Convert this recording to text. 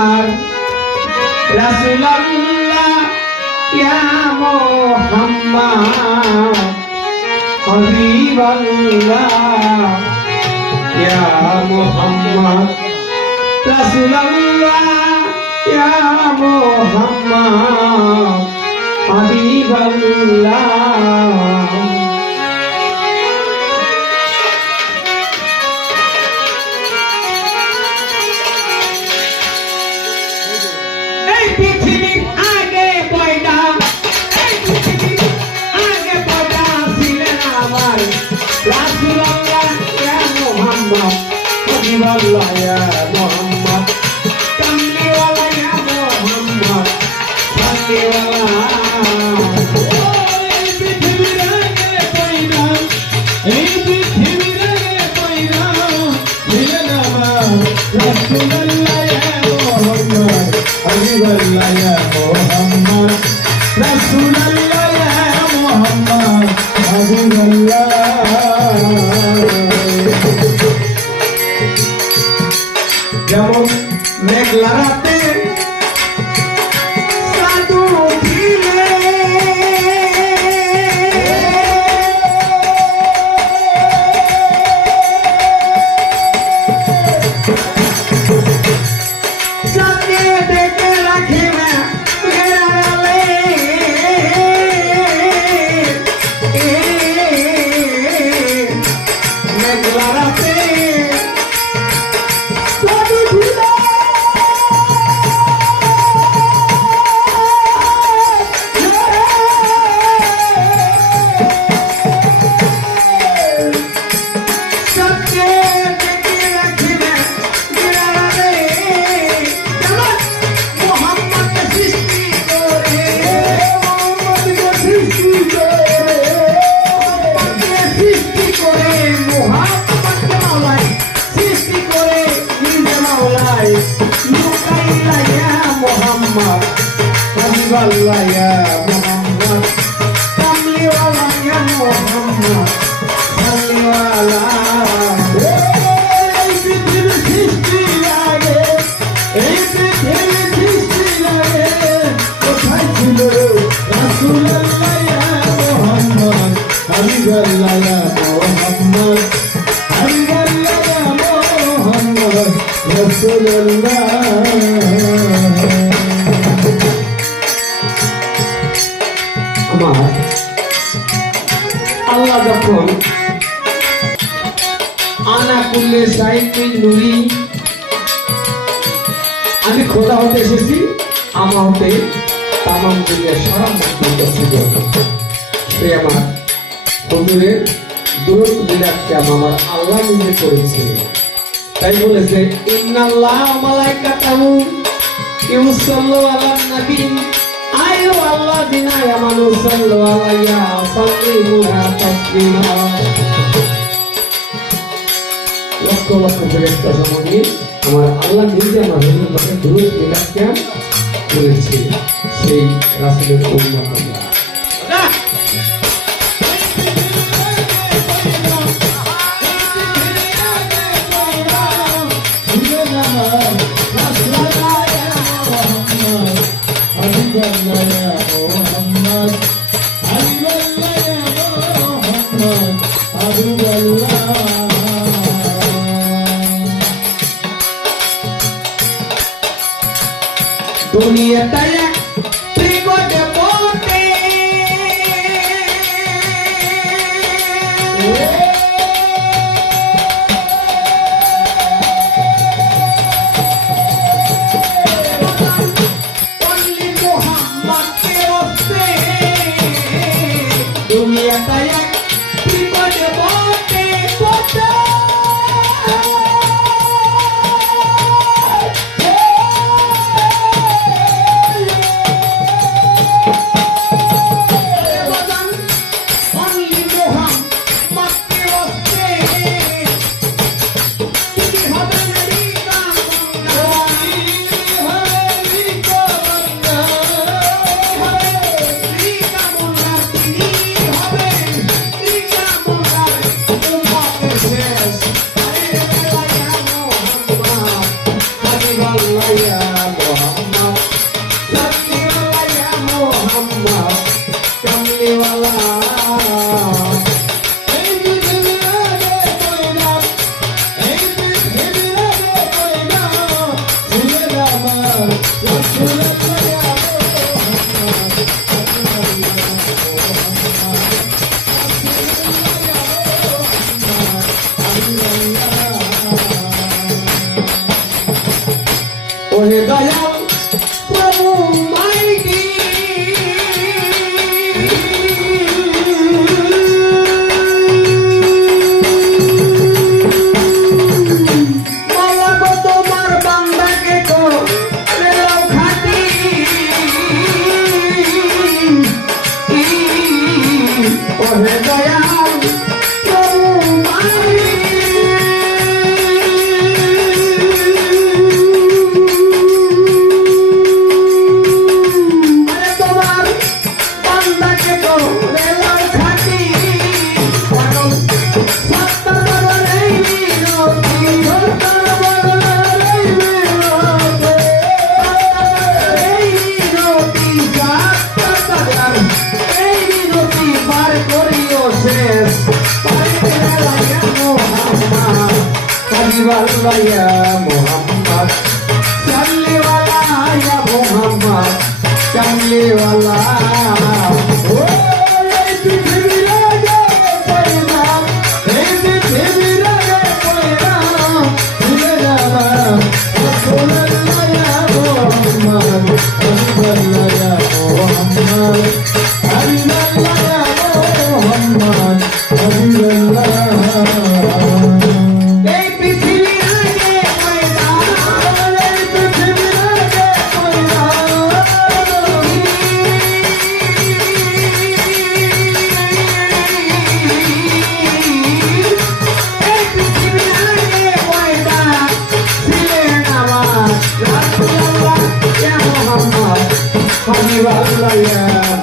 আমার রাসূলুল্লাহ ইয়া মুহাম্মদ হাবিবাল্লাহ ইয়া মুহাম্মদ রাসূলুল্লাহ ইয়া মুহাম্মদ হাবিবাল্লাহ পৃথিবীর আগে পয়দা এই পৃথিবীর আগে পয়দা ছিলেন আমার রাসূলুল্লাহ ইয়া মুহাম্মদ হাবিবাল্লাহ ইয়া মুহাম্মদ কামলিওয়ালা ইয়া মুহাম্মদ সাল্লিওয়ালা এই পৃথিবীর আগে পয়দা ছিলেন আমার রাসূলুল্লাহ ইয়া মুহাম্মদ হাবিবাল্লাহ ইয়া মুহাম্মদ রাসূলুল্লাহ ইয়া মুহাম্মদ হাবিবাল্লাহ যেমন মেঘলা রাতে সাধু উঠিলে সাথে ডেকে রাখিবে ঘেরালে মেঘলা রাতে সাধু উঠিলে সাথে ডেকে রাখিবে ঘেরালে যেমন মুহাম্মদকে সৃষ্টি করে মুহাম্মদকে মাওলাই সৃষ্টি করে নিজে মাওলাই লুকাইলা ইয়া মুহাম্মদ হাবিবাল্লাহ ইয়া মুহাম্মদ কামলিওয়ালা ইয়া মুহাম্মদ সাল্লিওয়ালা এই পৃথিবীর সৃষ্টির আগে এই পৃথিবীর সৃষ্টির আগে কোথায় ছিল রাসূলুল্লাহ ইয়া মুহাম্মদ হাবিবাল্লাহ ইয়া মুহাম্মদ হাবিবাল্লাহ ইয়া মুহাম্মদ রাসূলুল্লাহ আমার আল্লাহ যখন আনা কুল্লে সাইকিন নুরি আমি খোদা হতে এসেছি আমা হতে তামাম দুনিয়া সারা মত সে আমার হুজুরের দুরূহ বিরাটকে আমার আল্লাহ নিজে করেছে তাই বলেছে ইন্নাল্লাহ ওয়া মালাইকাতাহু ইউসাল্লু আলান নবী আয়ু আল্লাযিনা আমানু সাল্লু আলাইহি ওয়া সাল্লিমু তাসলিমা লক্ষ লক্ষ ফেরেশতা সমন্বয়ে আমার আল্লাহ নিজে আমার হুজুরকে দুরূহ বিরাটকে করেছে সেই রাসূলের উম্মত আমরা দুনিয়াটায় এক ত্রিগোণে পড়ে অনলি মুহাম্মদকে ওসে দুনিয়াটায় এক ত্রিগোণে পড়ে পড়ে ওহে দয়াল প্রভু মাইটি ya Muhammad salli wala ya Muhammad salli wala Allah ya